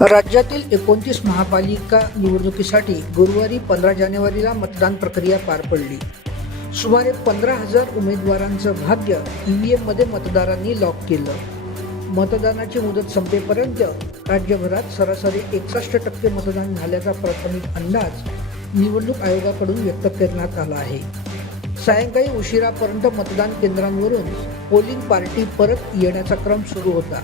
राज्यातील 29 महापालिका निवडणुकीसाठी गुरुवारी 15 जानेवारीला मतदान प्रक्रिया पार पडली. सुमारे 15,000 उमेदवारांचं भाग्य ईव्हीएममध्ये मतदारांनी लॉक केलं. मतदानाची मुदत संपेपर्यंत राज्यभरात सरासरी 61% मतदान झाल्याचा प्राथमिक अंदाज निवडणूक आयोगाकडून व्यक्त करण्यात आला आहे. सायंकाळी उशिरापर्यंत मतदान केंद्रांवरून पोलिंग पार्टी परत येण्याचा क्रम सुरू होता.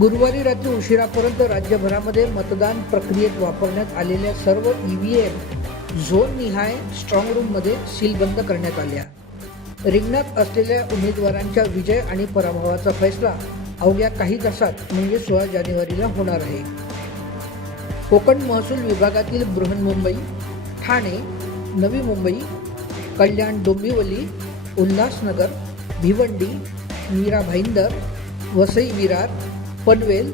गुरुवारी रात्री उशिरापर्यंत राज्यभरामध्ये मतदान प्रक्रियेत वापरण्यात आलेल्या सर्व ईव्हीएम झोननिहाय स्ट्रॉंग रूममध्ये सीलबंद करण्यात आल्या. रिंगणात असलेल्या उमेदवारांच्या विजय आणि पराभवाचा फैसला अवघ्या काही तासात म्हणजे 16 जानेवारीला होणार आहे. कोकण महसूल विभागातील बृहन्मुंबई, ठाणे, नवी मुंबई, कल्याण डोंबिवली, उल्हासनगर, भिवंडी, मीरा भाईंदर, वसई विरार, पनवेल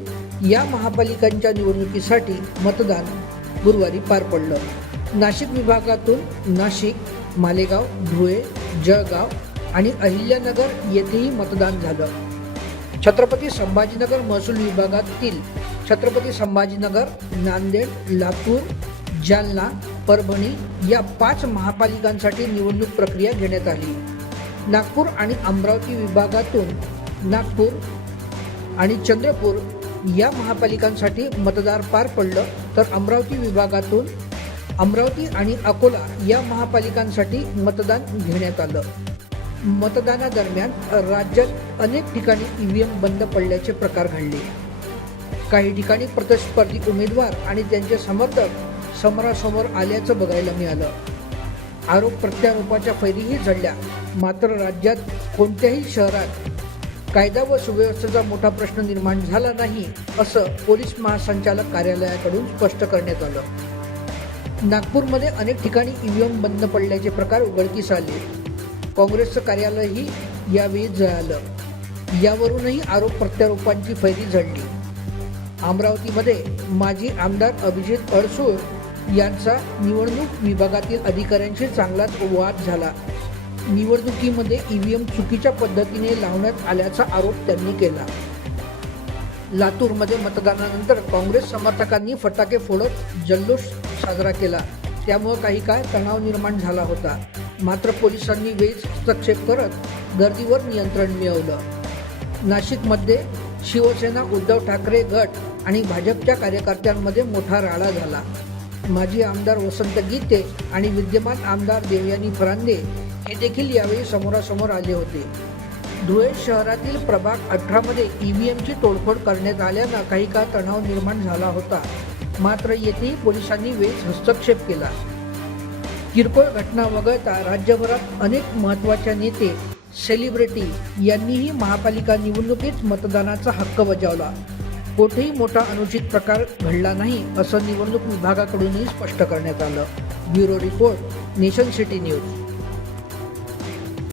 या महापालिकांच्या निवडणुकीसाठी मतदान गुरुवारी पार पडलं. नाशिक विभागातून नाशिक, मालेगाव, धुळे, जळगाव आणि अहिल्यानगर येथेही मतदान झालं. छत्रपती संभाजीनगर महसूल विभागातील छत्रपती संभाजीनगर, नांदेड, लातूर, जालना, परभणी या 5 महापालिकांसाठी निवडणूक प्रक्रिया घेण्यात आली. नागपूर आणि अमरावती विभागातून नागपूर आणि चंद्रपूर या महापालिकांसाठी मतदान पार पडलं, तर अमरावती विभागातून अमरावती आणि अकोला या महापालिकांसाठी मतदान घेण्यात आलं. मतदानादरम्यान राज्यात अनेक ठिकाणी ईव्हीएम बंद पडल्याचे प्रकार घडले. काही ठिकाणी प्रतिस्पर्धी उमेदवार आणि त्यांचे समर्थक समोरासमोर आल्याचं बघायला मिळालं. आरोप प्रत्यारोपाच्या फैरीही झडल्या. मात्र राज्यात कोणत्याही शहरात कायदा व सुव्यवस्थेचा मोठा प्रश्न निर्माण झाला नाही, असं पोलीस महासंचालक कार्यालयाकडून स्पष्ट करण्यात आलं. नागपूरमध्ये अनेक ठिकाणी ईव्हीएम बंद पडल्याचे प्रकार उघडकीस आले. काँग्रेसचं कार्यालयही यावेळी जळालं. यावरूनही आरोप प्रत्यारोपांची फैरी झडली. अमरावतीमध्ये माजी आमदार अभिजित अडसूळ यांचा निवडणूक विभागातील अधिकाऱ्यांशी चांगलाच वाद झाला. निवडणुकीमध्ये ईव्हीएम चुकीच्या पद्धतीने लावण्यात आल्याचा आरोप त्यांनी केला. लातूरमध्ये मतदानानंतर काँग्रेस समर्थकांनी फटाके फोडत जल्लोष साजरा केला. त्यामुळे काही काळ तणाव निर्माण झाला होता. मात्र पोलिसांनी वेळीच हस्तक्षेप करत गर्दीवर नियंत्रण मिळवलं. नाशिकमध्ये शिवसेना, उद्धव ठाकरे गट आणि भाजपच्या कार्यकर्त्यांमध्ये मोठा राडा झाला. माजी आमदार वसंत गीते आणि विद्यमान आमदार देवयानी फरांदे हे देखील यावेळी समोरासमोर आले होते. धुळे शहरातील प्रभाग 18 ईव्हीएमची तोडफोड करण्यात आल्यानं काही काळ तणाव निर्माण झाला होता. मात्र येथेही पोलिसांनी वेळीच हस्तक्षेप केला. किरकोळ घटना वगळता राज्यभरात अनेक महत्त्वाच्या नेते, सेलिब्रिटी यांनीही महापालिका निवडणुकीत मतदानाचा हक्क बजावला. कोठेही मोठा अनुचित प्रकार घडला नाही, असं निवडणूक विभागाकडूनही स्पष्ट करण्यात आलं. Bureau report, nation city news.